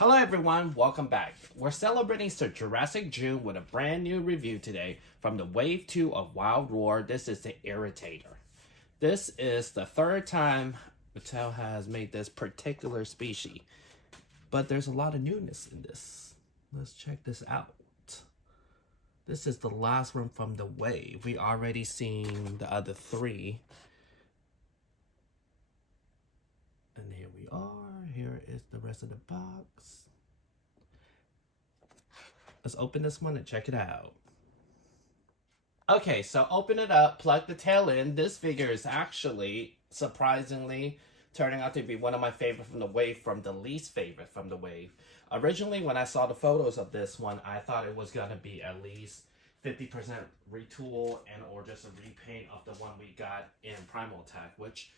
Hello everyone, welcome back. We're celebrating Sir Jurassic June with a brand new review today from the Wave 2 of Wild Roar. This is the Irritator. This is the third time Mattel has made this particular species, but there's a lot of newness in this. Let's check this out. This is the last one from the Wave. We already seen the other three. And here we are. Here is the rest of the box. Let's open this one and check it out. Okay, so open it up, plug the tail in. This figure is actually, surprisingly, turning out to be one of my favorite from the Wave, from the least favorite from the Wave. Originally, when I saw the photos of this one, I thought it was going to be at least 50% retool and or just a repaint of the one we got in Primal Attack, which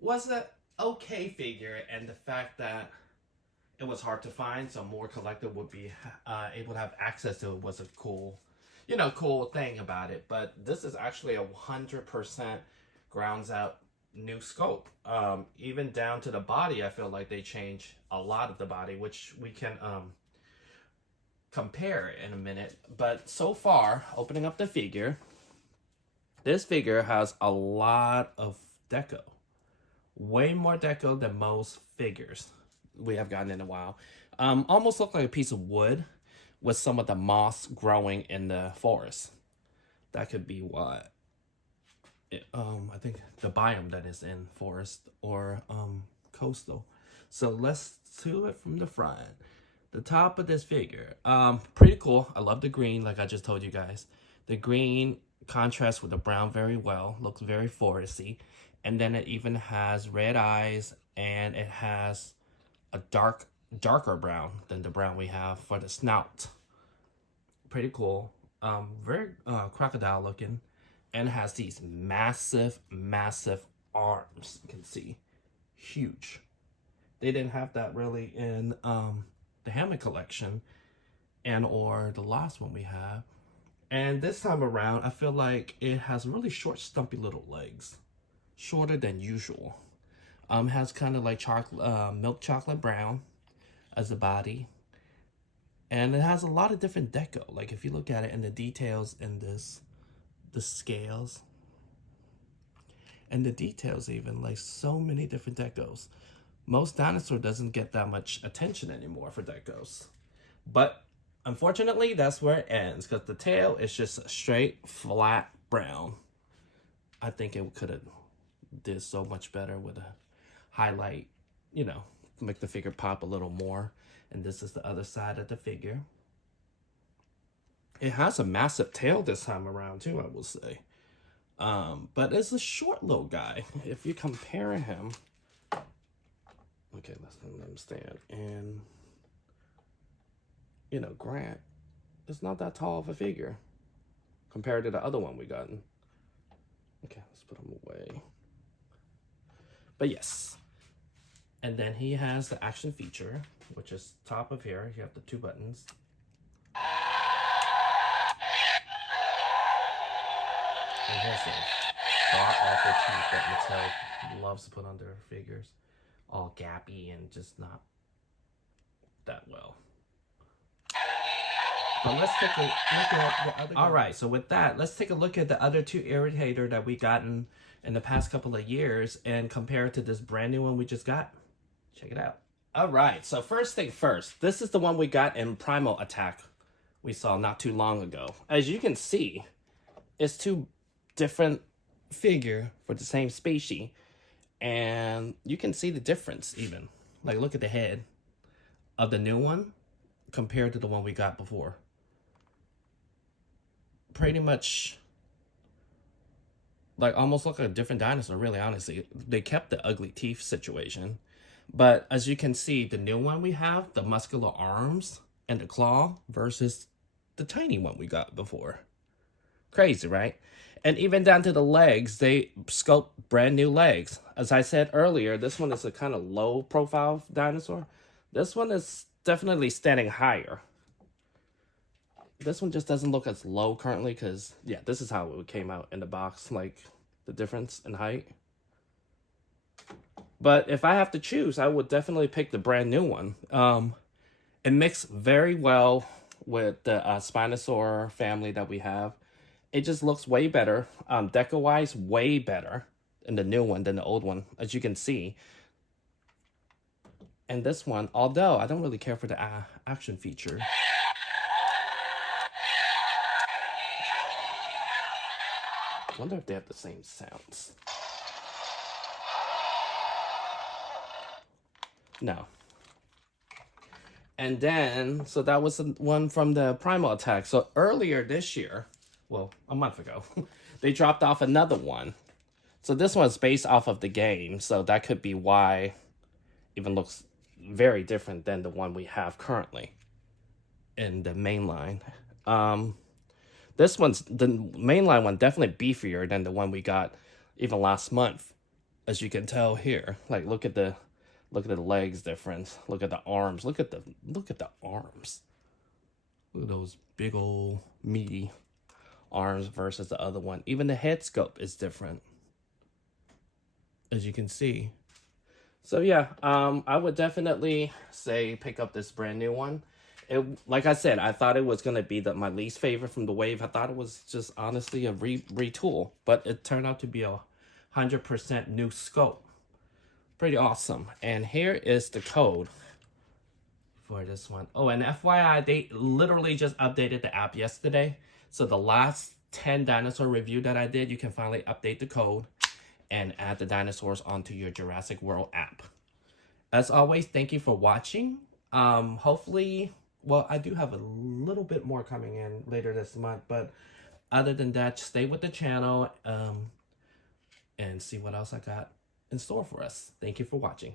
was a okay figure, and the fact that it was hard to find, so more collector would be able to have access to it was a cool, cool thing about it. But this is actually a 100% grounds out new sculpt. Even down to the body, I feel like they changed a lot of the body, which we can compare in a minute. But so far, opening up the figure, this figure has a lot of deco. Way more deco than most figures we have gotten in a while. Almost look like a piece of wood with some of the moss growing in the forest. That could be what I think the biome that is in forest or coastal. So let's do it from the front. The top of this figure, pretty cool. I love the green, like I just told you guys. The green contrasts with the brown very well. Looks very foresty. And then it even has red eyes, and it has a darker brown than the brown we have for the snout. Pretty cool. Very crocodile looking, and has these massive arms. You can see, huge. They didn't have that really in the Hammond collection, and or the last one we have. And this time around, I feel like it has really short, stumpy little legs. Shorter than usual. Has kind of like milk chocolate brown as the body. And it has a lot of different deco. Like if you look at it in the details in this, the scales. And the details even, like so many different decos. Most dinosaur doesn't get that much attention anymore for decos. But unfortunately, that's where it ends. Because the tail is just a straight, flat brown. I think it could have did so much better with a highlight, make the figure pop a little more. And this is the other side of the figure. It has a massive tail this time around too, I will say. But it's a short little guy. If you compare him, okay, let's let him stand. And Grant is not that tall of a figure compared to the other one we gotten. Okay, let's put him away. But yes. And then he has the action feature, which is top of here. You have the two buttons. And here's a god-awful teeth that Mattel loves to put on their figures. All gappy and just not that well. But let's take a look at the other. Alright, so with that, let's take a look at the other two Irritator that we gotten in the past couple of years and compare it to this brand new one we just got. Check it out. Alright, so first thing first, this is the one we got in Primal Attack we saw not too long ago. As you can see, it's two different figure for the same species, and you can see the difference even. Like look at the head of the new one compared to the one we got before. Pretty much like almost look like a different dinosaur, really, honestly. They kept the ugly teeth situation. But as you can see, the new one we have, the muscular arms and the claw versus the tiny one we got before. Crazy, right? And even down to the legs, they sculpt brand new legs. As I said earlier, this one is a kind of low profile dinosaur. This one is definitely standing higher. This one just doesn't look as low currently because, yeah, this is how it came out in the box, like the difference in height. But if I have to choose, I would definitely pick the brand new one. It mixed very well with the Spinosaur family that we have. It just looks way better. Deco-wise, way better in the new one than the old one, as you can see. And this one, although I don't really care for the action feature. I wonder if they have the same sounds. No. And then, so that was the one from the Primal Attack. So earlier this year, well, a month ago, they dropped off another one. So this one's based off of the game, so that could be why it even looks very different than the one we have currently in the mainline. This one's, the mainline one, definitely beefier than the one we got even last month, as you can tell here. Like, look at the legs difference. Look at the arms. Look at the arms. Look at those big old meaty arms versus the other one. Even the head sculpt is different, as you can see. So yeah, I would definitely say pick up this brand new one. It, like I said, I thought it was gonna be my least favorite from the wave. I thought it was just honestly a retool, but it turned out to be 100% new scope. Pretty awesome. And here is the code for this one. Oh, and FYI, they literally just updated the app yesterday. So the last 10 dinosaur review that I did, you can finally update the code and add the dinosaurs onto your Jurassic World app. As always, thank you for watching. Hopefully, well, I do have a little bit more coming in later this month, but other than that, stay with the channel and see what else I got in store for us. Thank you for watching.